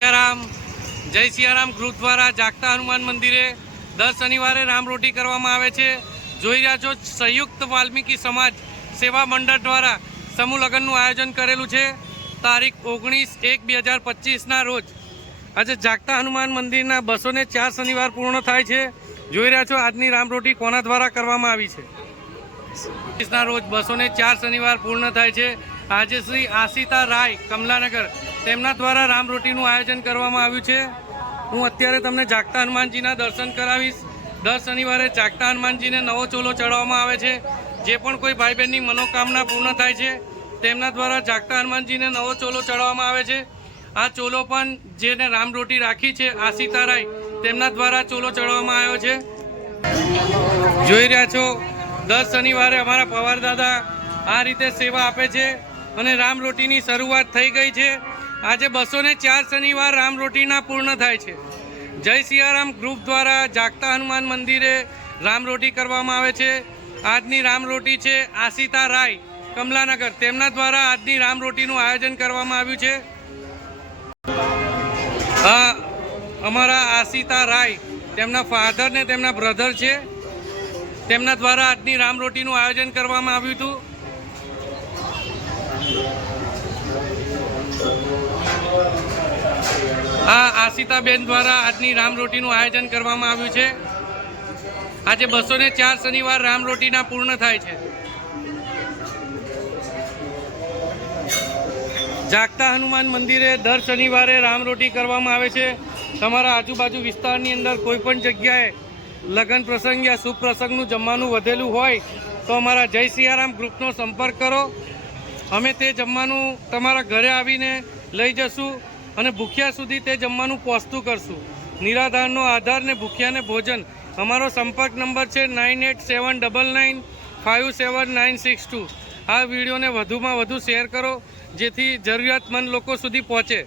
રામ જય સિયારામ ગ્રુપ દ્વારા જાગતા હનુમાન મંદિરે દર શનિવારે રામરોટી કરવામાં આવે છે। જોઈ રહ્યા છો સંયુક્ત વાલ્મીકી સમાજ સેવા મંડળ દ્વારા સમૂહ લગ્નનું આયોજન કરેલું છે। તારીખ 19/1/2025ના રોજ આજે જાગતા હનુમાન મંદિરના 204 શનિવાર પૂર્ણ થાય છે। જોઈ રહ્યા છો આજની રામરોટી કોના દ્વારા કરવામાં આવી છે। ના રોજ 204 શનિવાર પૂર્ણ થાય છે। આજે શ્રી આશિતા રાય કમલાનગર તેમના દ્વારા રામરોટીનું આયોજન કરવામાં આવ્યું છે। હું અત્યારે તમને જાગતા હનુમાનજીના દર્શન કરાવીશ। દર શનિવારે જાગતા હનુમાનજીને નવો ચોલો ચડાવવામાં આવે છે। જે પણ કોઈ ભાઈ બહેનની મનોકામના પૂર્ણ થાય છે તેમના દ્વારા જાગતા હનુમાનજીને નવો ચોલો ચડાવવામાં આવે છે। આ ચોલો પણ જેને રામરોટી રાખી છે આશિતા રાય તેમના દ્વારા ચોલો ચડાવવામાં આવ્યો છે। જોઈ રહ્યા છો દર શનિવારે અમારા પવાર દાદા આ રીતે સેવા આપે છે અને રામરોટીની શરૂઆત થઈ ગઈ છે। આજે 204 શનિવાર રામરોટીના પૂર્ણ થાય છે। જય સિયારામ ગ્રુપ દ્વારા જાગતા હનુમાન મંદિરે રામરોટી કરવામાં આવે છે। આજની રામરોટી છે આશિતા રાય કમલાનગર તેમના દ્વારા આજની રામરોટીનું આયોજન કરવામાં આવ્યું છે। આ અમારા આશિતા રાય તેમના ફાધર ને તેમના બ્રધર છે, તેમના દ્વારા આજની રામરોટીનું આયોજન કરવામાં આવ્યું હતું। આ આશિતાબેન દ્વારા આજની રામરોટીનું આયોજન કરવામાં આવ્યું છે। આજે 204 શનિવાર રામરોટીના પૂર્ણ થાય છે। જાગતા હનુમાન મંદિરે દર શનિવારે રામરોટી કરવામાં આવે છે। તમારા આજુબાજુ વિસ્તારની અંદર કોઈ પણ જગ્યાએ લગ્ન પ્રસંગ યા શુભ પ્રસંગનું જમવાનું વધેલું હોય તો અમારા જય સિયારામ ગ્રુપનો સંપર્ક કરો। અમે તે જમવાનું તમારા ઘરે આવીને લઈ જશું અને ભૂખ્યા સુધી તે જમવાનું પહોંચતું કરશું। નિરાધારનો આધાર ને ભૂખ્યાને ભોજન। અમારો સંપર્ક નંબર છે 9879957962। આ વિડીયોને વધુમાં વધુ શેર કરો જેથી જરૂરિયાતમંદ લોકો સુધી પહોંચે।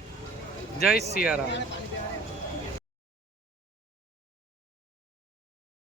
જય સિયારામ।